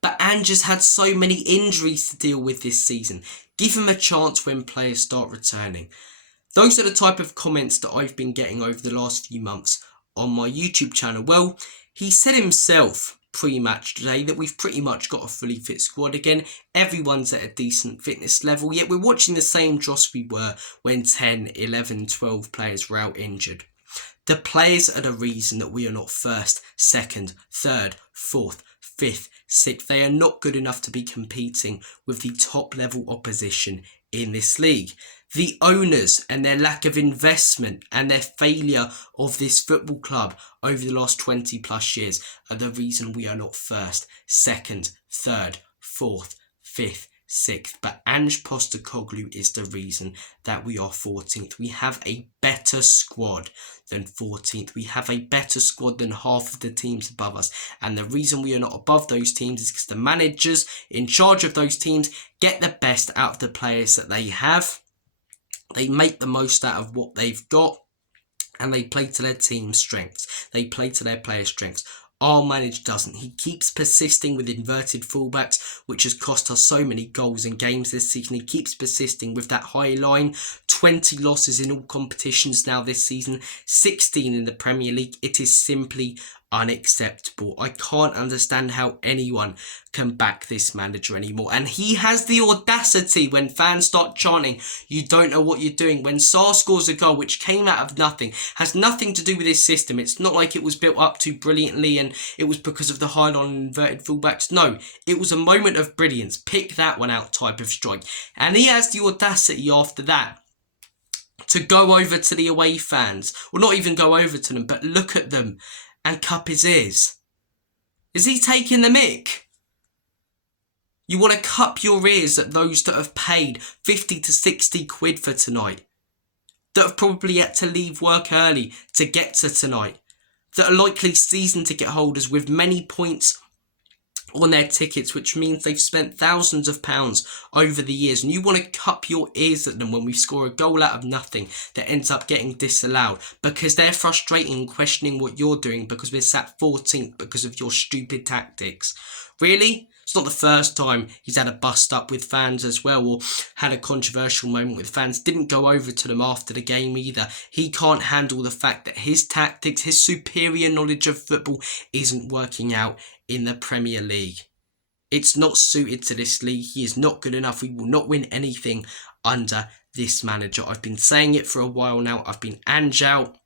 But Ange has had so many injuries to deal with this season. Give him a chance when players start returning. Those are the type of comments that I've been getting over the last few months on my YouTube channel. Well, he said himself pre-match today that we've pretty much got a fully fit squad again. Everyone's at a decent fitness level, yet we're watching the same dross we were when 10, 11, 12 players were out injured. The players are the reason that we are not first, second, third, fourth, fifth, sixth. They are not good enough to be competing with the top level opposition in this league. The owners and their lack of investment and their failure of this football club over the last 20 plus years are the reason we are not first, second, third, fourth, fifth, sixth. But Ange Postecoglou is the reason that we are 14th. We have a better squad than 14th. We have a better squad than half of the teams above us. And the reason we are not above those teams is because the managers in charge of those teams get the best out of the players that they have. They make the most out of what they've got, and they play to their team's strengths. They play to their players' strengths. Our manager doesn't. He keeps persisting with inverted fullbacks, which has cost us so many goals in games this season. He keeps persisting with that high line. 20 losses in all competitions now this season, 16 in the Premier League. It is simply unacceptable. I can't understand how anyone can back this manager anymore. And he has the audacity when fans start chanting, "You don't know what you're doing." When Sarr scores a goal which came out of nothing, has nothing to do with his system. It's not like it was built up too brilliantly and it was because of the high line and inverted fullbacks. No, it was a moment of brilliance. Pick that one out type of strike. And he has the audacity after that to go over to the away fans, or not even go over to them, but look at them and cup his ears. Is he taking the mick? You want to cup your ears at those that have paid 50 to 60 quid for tonight, that have probably had to leave work early to get to tonight, that are likely season ticket holders with many points on their tickets, which means they've spent thousands of pounds over the years, and you want to cup your ears at them when we score a goal out of nothing that ends up getting disallowed because they're frustrating and questioning what you're doing because we're sat 14th because of your stupid tactics. Really? It's not the first time he's had a bust up with fans as well, or had a controversial moment with fans. Didn't go over to them after the game either. He can't handle the fact that his tactics, his superior knowledge of football isn't working out in the Premier League. It's not suited to this league. He is not good enough. We will not win anything under this manager. I've been saying it for a while now. I've been Ange out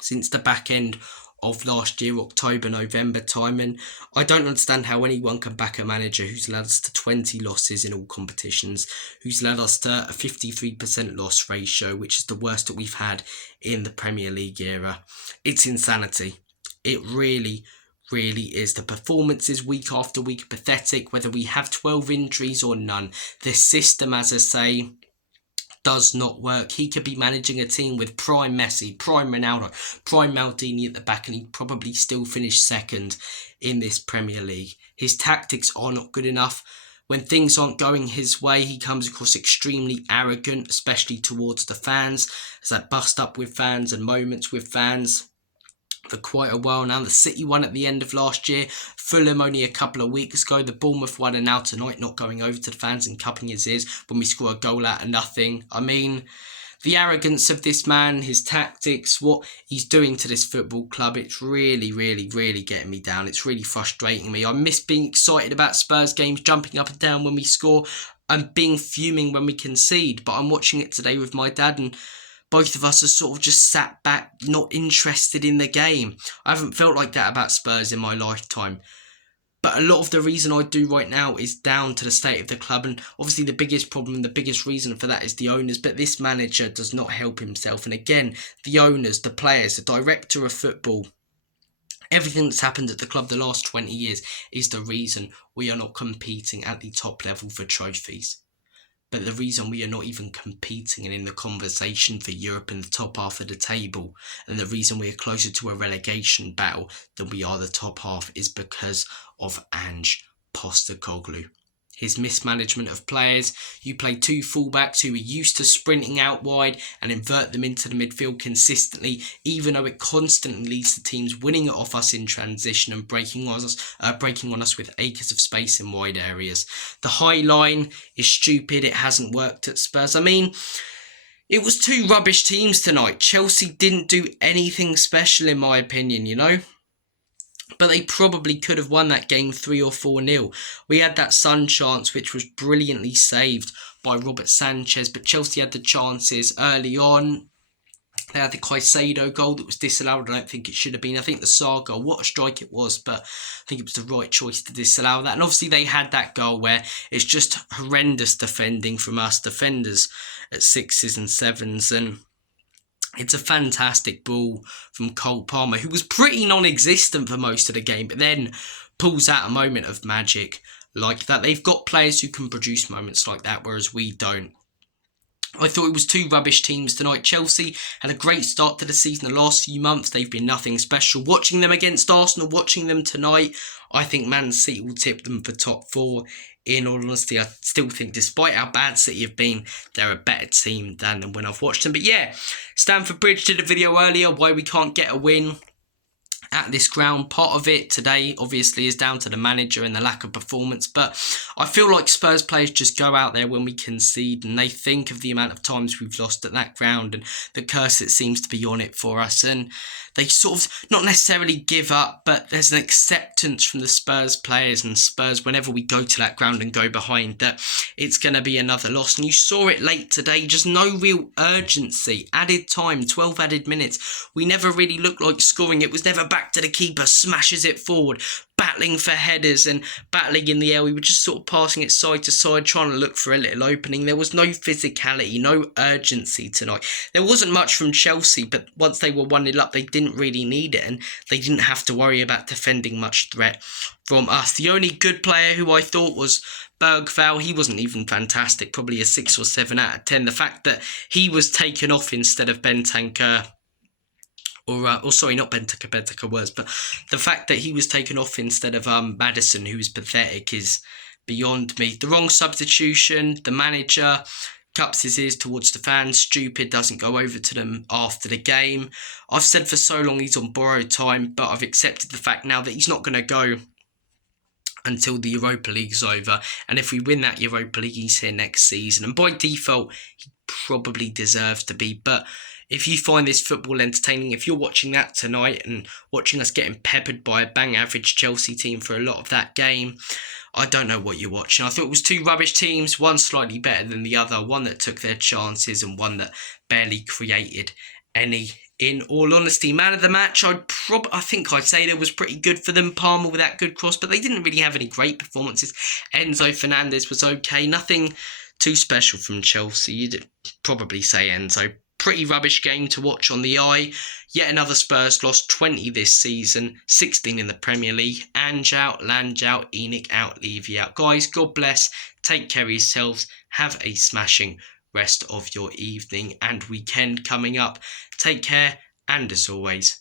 since the back end of last year, October, November time, and I don't understand how anyone can back a manager who's led us to 20 losses in all competitions, who's led us to a 53% loss ratio, which is the worst that we've had in the Premier League era. It's insanity. It really is. The performances week after week are pathetic, whether we have 12 injuries or none. The system, as I say, does not work. He could be managing a team with prime Messi, prime Ronaldo, prime Maldini at the back, and he'd probably still finish second in this Premier League. His tactics are not good enough. When things aren't going his way, he comes across extremely arrogant, especially towards the fans. There's that bust up with fans and moments with fans for quite a while now. The City one at the end of last year, Fulham only a couple of weeks ago, the Bournemouth one, and now tonight not going over to the fans and cupping his ears when we score a goal out of nothing. I mean, the arrogance of this man, his tactics, what he's doing to this football club, it's really getting me down. It's really frustrating me. I miss being excited about Spurs games, jumping up and down when we score and being fuming when we concede. But I'm watching it today with my dad, and both of us are sort of just sat back, not interested in the game. I haven't felt like that about Spurs in my lifetime. But a lot of the reason I do right now is down to the state of the club. And obviously the biggest problem and the biggest reason for that is the owners. But this manager does not help himself. And again, the owners, the players, the director of football, everything that's happened at the club the last 20 years is the reason we are not competing at the top level for trophies. But the reason we are not even competing and in the conversation for Europe in the top half of the table, and the reason we are closer to a relegation battle than we are the top half, is because of Ange Postecoglou. his mismanagement of players. You play two fullbacks who are used to sprinting out wide and invert them into the midfield consistently, even though it constantly leads to teams winning it off us in transition and breaking on us with acres of space in wide areas. The high line is stupid. It hasn't worked at Spurs. I mean, it was two rubbish teams tonight. Chelsea didn't do anything special in my opinion, you know. But they probably could have won that game 3 or 4-0. We had that Son chance, which was brilliantly saved by Robert Sanchez. But Chelsea had the chances early on. They had the Caicedo goal that was disallowed. I don't think it should have been. I think the Sarr goal, what a strike it was. But I think it was the right choice to disallow that. And obviously they had that goal where it's just horrendous defending from us defenders at 6s and 7s. And it's a fantastic ball from Cole Palmer, who was pretty non-existent for most of the game, but then pulls out a moment of magic like that. They've got players who can produce moments like that, whereas we don't. I thought it was two rubbish teams tonight. Chelsea had a great start to the season. The last few months, they've been nothing special. Watching them against Arsenal, watching them tonight, I think Man City will tip them for top 4. In all honesty, I still think, despite how bad City have been, they're a better team than when I've watched them. But yeah, Stamford Bridge did a video earlier why we can't get a win at this ground. Part of it today obviously is down to the manager and the lack of performance, but I feel like Spurs players just go out there when we concede and they think of the amount of times we've lost at that ground and the curse that seems to be on it for us, and they sort of not necessarily give up, but there's an acceptance from the Spurs players and Spurs whenever we go to that ground and go behind that it's going to be another loss. And you saw it late today, just no real urgency. Added time, 12 added minutes. We never really looked like scoring. It was never back to the keeper, smashes it forward, battling for headers and battling in the air. We were just sort of passing it side to side, trying to look for a little opening. There was no physicality, no urgency tonight. There wasn't much from Chelsea, but once they were 1-0 up, they didn't really need it, and they didn't have to worry about defending much threat from us. The only good player who I thought was Bergvall. He wasn't even fantastic, probably a 6 or 7 out of 10. The fact that he was taken off instead of Bentancur, sorry, not Bentancur was, but the fact that he was taken off instead of Maddison, who was pathetic, is beyond me. The wrong substitution. The manager cups his ears towards the fans. Stupid, doesn't go over to them after the game. I've said for so long he's on borrowed time, but I've accepted the fact now that he's not going to go until the Europa League's over. And if we win that Europa League, he's here next season. And by default, he probably deserves to be. But if you find this football entertaining, if you're watching that tonight and watching us getting peppered by a bang average Chelsea team for a lot of that game, I don't know what you're watching. I thought it was two rubbish teams, one slightly better than the other, one that took their chances and one that barely created any. In all honesty, man of the match, I think I'd say that was pretty good for them. Palmer with that good cross, but they didn't really have any great performances. Enzo Fernandez was okay. Nothing too special from Chelsea. You'd probably say Enzo. Pretty rubbish game to watch on the eye. Yet another Spurs loss, 20 this season, 16 in the Premier League. Ange out, Lange out, Enoch out, Levy out. Guys, God bless. Take care of yourselves. Have a smashing rest of your evening and weekend coming up. Take care, and as always,